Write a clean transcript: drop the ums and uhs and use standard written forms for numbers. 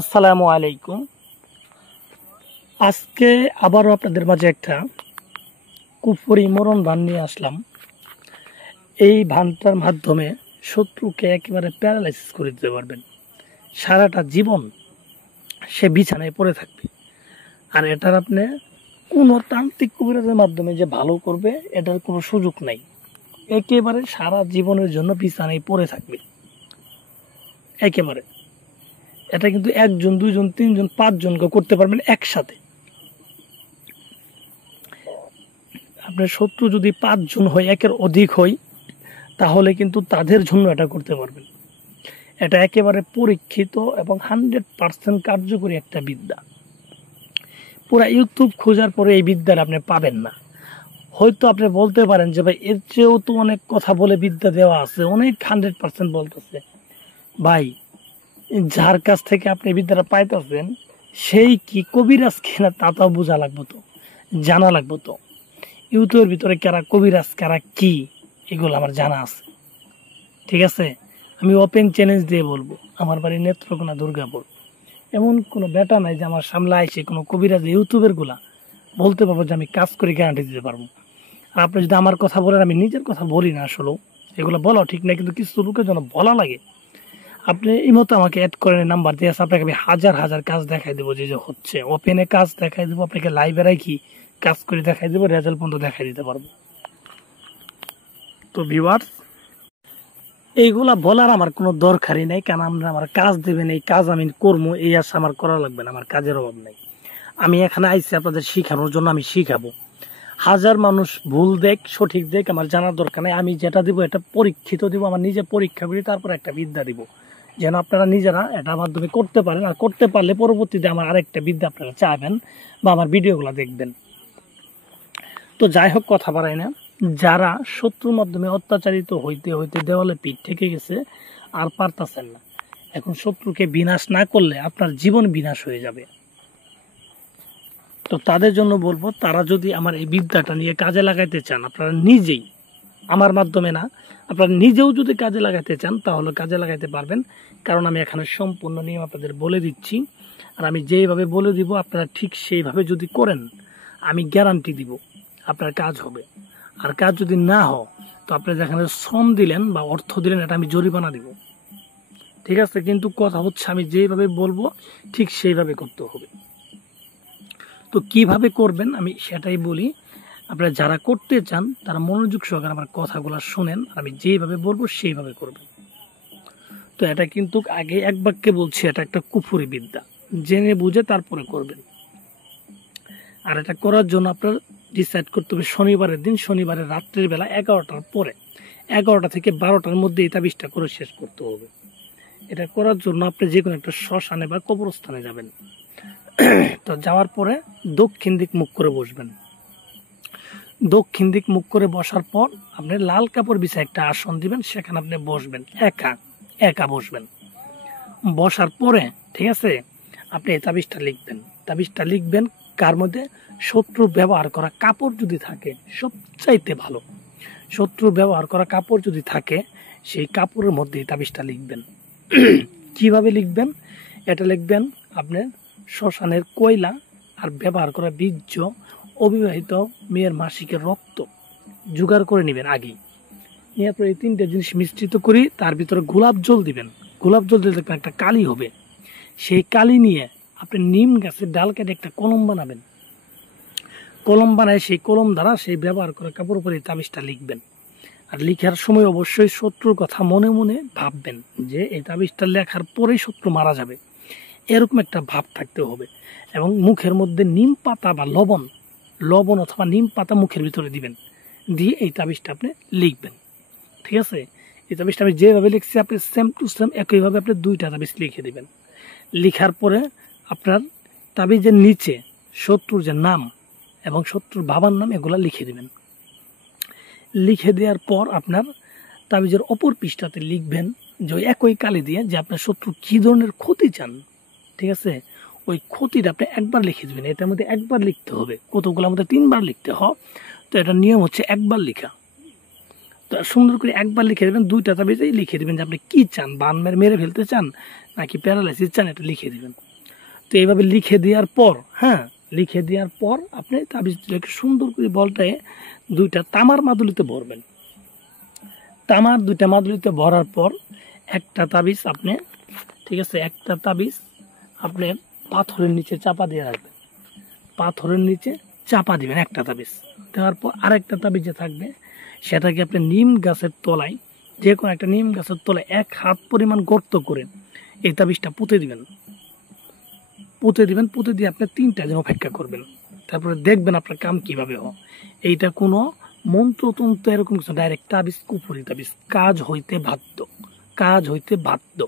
আসসালামু আলাইকুম। আজকে আবারও আপনাদের মাঝে একটা কুফরি মরণ ভান নিয়ে আসলাম। এই ভানটার মাধ্যমে শত্রুকে একেবারে প্যারালাইসিস করে দিতে পারবেন। সারাটা জীবন সে বিছানায় পড়ে থাকবে। আর এটার আপনি কোনো তান্ত্রিক কবিরাজের মাধ্যমে যে ভালো করবে এটার কোনো সুযোগ নাই। একেবারে সারা জীবনের জন্য বিছানায় পড়ে থাকবে একেবারে। এটা কিন্তু একজন, দুইজন, তিনজন, পাঁচজনকে করতে পারবেন একসাথে। আপনার শত্রু যদি পাঁচজন হয়, একের অধিক হয়, তাহলে কিন্তু তাদের জন্য এটা করতে পারবেন। এটা একেবারে পরীক্ষিত এবং 100% কার্যকরী একটা বিদ্যা। পুরা ইউটিউব খোঁজার পরে এই বিদ্যাটা আপনি পাবেন না। হয়তো আপনি বলতে পারেন যে ভাই এর চেয়েও তো অনেক কথা বলে বিদ্যা দেওয়া আছে, অনেক 100% বলতেছে। ভাই, যার কাছ থেকে আপনি বিদ্যাটা পাইতেছেন সেই কি কবিরাজ কিনা তা তো বোঝা লাগবো, তো জানা লাগবো। তো ইউটিউবের ভিতরে কারা কবিরাজ কারা কি এগুলো আমার জানা আছে, ঠিক আছে। আমি ওপেন চ্যালেঞ্জ দিয়ে বলবো, আমার বাড়ি নেত্রকোনা, দুর্গাপুর। এমন কোনো বেটা নাই যে আমার সামনে আইসে কোনো কবিরাজ ইউটিউবের গুলা বলতে পারবো যে আমি কাজ করে গ্যারান্টি দিতে পারবো। আর আপনি যদি আমার কথা বলেন, আমি নিজের কথা বলি না, আসলেও এগুলো বলাও ঠিক না, কিন্তু কিছু লোকের জন্য বলা লাগে। আপনি এই মতো আমাকে অ্যাড করেন, নাম্বার দিয়ে আছে, আপনাকে আমি হাজার হাজার কাজ দেখাই দেবো, যে হচ্ছে ওপেনে কাজ দেখাই দেবো, আপনাকে লাইভে রাখি কাজ করে দেখাই দেবো, রেজাল্ট পর্যন্ত দেখাই দিতে পারবো। তো ভিউয়ার্স, এইগুলা বলার আমার কোনো দরকারই নাই, কারণ আমরা আমার কাজ দেবেন, এই কাজ আমি করবো, এই আশা আমার করা লাগবে না, আমার কাজের অভাব নাই। আমি এখানে আইসি আপনাদের শিখানোর জন্য, আমি শিখাবো। হাজার মানুষ ভুল দেখ সঠিক দেখ আমার জানার দরকার নাই। আমি যেটা দিব এটা পরীক্ষিত দিব, আমার নিজে পরীক্ষা করি, তারপর একটা বিদ্যা দিব, যেন আপনারা নিজেরা এটার মাধ্যমে করতে পারেন। আর করতে পারলে পরবর্তীতে আমার আরেকটা বিদ্যা আপনারা চাইবেন বা আমার ভিডিওগুলো দেখবেন। তো যাই হোক, কথা বাড়াই না। যারা শত্রুর মাধ্যমে অত্যাচারিত হইতে হইতে দেওয়ালে পিঠ থেকে গেছে, আর পারতাছেন না, এখন শত্রুকে বিনাশ না করলে আপনার জীবন বিনাশ হয়ে যাবে। তো তাদের জন্য বলবো, তারা যদি আমার এই বিদ্যাটা নিয়ে কাজে লাগাইতে চান, আপনারা নিজেই, আমার মাধ্যমে না, আপনারা নিজেও যদি কাজে লাগাইতে চান তাহলে কাজে লাগাইতে পারবেন। কারণ আমি এখানে সম্পূর্ণ নিয়ম আপনাদের বলে দিচ্ছি, আর আমি যেইভাবে বলে দিব আপনারা ঠিক সেইভাবে যদি করেন, আমি গ্যারান্টি দিব আপনার কাজ হবে। আর কাজ যদি না হয়, তো আপনি যেখানে শ্রম দিলেন বা অর্থ দিলেন, এটা আমি জরিমানা দিব, ঠিক আছে। কিন্তু কথা হচ্ছে, আমি যেইভাবে বলবো ঠিক সেইভাবে করতে হবে। তো কিভাবে করবেন আমি সেটাই বলি। আপনারা যারা করতে চান তারা মনোযোগ সহকারে আমার কথাগুলো শুনেন, আমি যেভাবে বলবো সেইভাবে করবেন। তো এটা কিন্তু আগে এক বাক্যে বলছি, এটা একটা কুফরি বিদ্যা, জেনে বুঝে তারপরে করবেন। আর এটা করার জন্য আপনার ডিসাইড করতে হবে শনিবারের দিন, শনিবারের রাত্রের বেলা 11টার পরে, 11টা থেকে 12টার মধ্যে এই তাবিজটা করে শেষ করতে হবে। এটা করার জন্য আপনি যে কোনো একটা শ্মশানে বা কবরস্থানে যাবেন। তো যাওয়ার পরে দক্ষিণ দিক মুখ করে বসবেন। দক্ষিণ দিক মুখ করে বসার পর আপনি লাল কাপড় বিছায় একটা আসন দিবেন, সেখানে আপনি বসবেন, একা একা বসবেন। বসার পরে, ঠিক আছে, আপনি এই তাবিজটা লিখবেন। তাবিজটা লিখবেন কার মধ্যে? শত্রু ব্যবহার করা কাপড় যদি থাকে, সবচাইতে ভালো। শত্রু ব্যবহার করা কাপড় যদি থাকে, সেই কাপড়ের মধ্যে এই তাবিজটা লিখবেন। কিভাবে লিখবেন? এটা লিখবেন আপনি শ্মশানের কয়লা আর ব্যবহার করা বীর্য, অবিবাহিত মেয়ের মাসিকের রক্ত জোগাড় করে নেবেন আগেই। নিয়ে পরে এই তিনটে জিনিস মিশ্রিত করি, তার ভিতরে গোলাপ জল দিবেন। গোলাপ জল দিলে দেখবেন একটা কালি হবে। সেই কালি নিয়ে আপনি নিম গাছের ডাল কেটে একটা কলম বানাবেন। কলম বানায় সেই কলম দ্বারা সেই ব্যবহার করা কাপড় উপরে তাবিজটা লিখবেন। আর লিখার সময় অবশ্যই শত্রুর কথা মনে মনে ভাববেন, যে এই তাবিজটা লেখার পরেই শত্রু মারা যাবে, এরকম একটা ভাব থাকতে হবে। এবং মুখের মধ্যে নিম পাতা বা লবণ অথবা নিম পাতা মুখের ভিতরে দিবেন, দিয়ে এই তাবিজটা আপনি লিখবেন, ঠিক আছে। এই তাবিজটা আমি যেভাবে লিখছি আপনি সেম টু সেম একইভাবে আপনি 2টা তাবিজ লিখে দিবেন। লিখার পরে আপনার তাবিজের নিচে শত্রুর যে নাম এবং শত্রুর বাবার নাম এগুলা লিখে দিবেন। লিখে দেওয়ার পর আপনার তাবিজের অপর পৃষ্ঠাতে লিখবেন, যে একই কালি দিয়ে, যে আপনার শত্রু কী ধরনের ক্ষতি চান, ঠিক আছে। ওই ক্ষতিটা আপনি একবার লিখে দেবেন। এটার মধ্যে একবার লিখতে হবে, কতগুলোর মধ্যে 3বার লিখতে হয়। তো এটার নিয়ম হচ্ছে একবার লেখা। তো সুন্দর করে একবার লিখে দেবেন, 2টা তাবিজেই লিখে দেবেন যে আপনি কী চান, বান মেরে ফেলতে চান নাকি প্যারালাইসিস চান, এটা লিখে দেবেন। তো এইভাবে লিখে দেওয়ার পর, হ্যাঁ, লিখে দেওয়ার পর আপনি তাবিজটাকে সুন্দর করে বলটায় 2টা তামার মাদুলিতে ভরবেন। তামার 2টা মাদুলিতে ভরার পর একটা তাবিজ আপনি, ঠিক আছে, একটা তাবিজ আপনি পাথরের নিচে চাপা দিয়ে রাখবেন। পাথরের নিচে চাপা দিবেন একটা তাবিজ। দেওয়ার পর আরেকটা তাবিজ যে থাকবে সেটাকে আপনি নিম গাছের তলায়, যে কোনো একটা নিম গাছের তলায় 1 হাত পরিমাণ গর্ত করে এই তাবিজটা পুঁতে দিবেন। পুঁতে দিয়ে আপনি 3টা দিন অপেক্ষা করবেন। তারপরে দেখবেন আপনার কাম কিভাবে হয়। এইটা কোনো মন্ত্রতন্ত্র এরকম কিছু, ডাইরেক্ট তাবিজ, কুফরি তাবিজ, কাজ হইতে বাধ্য।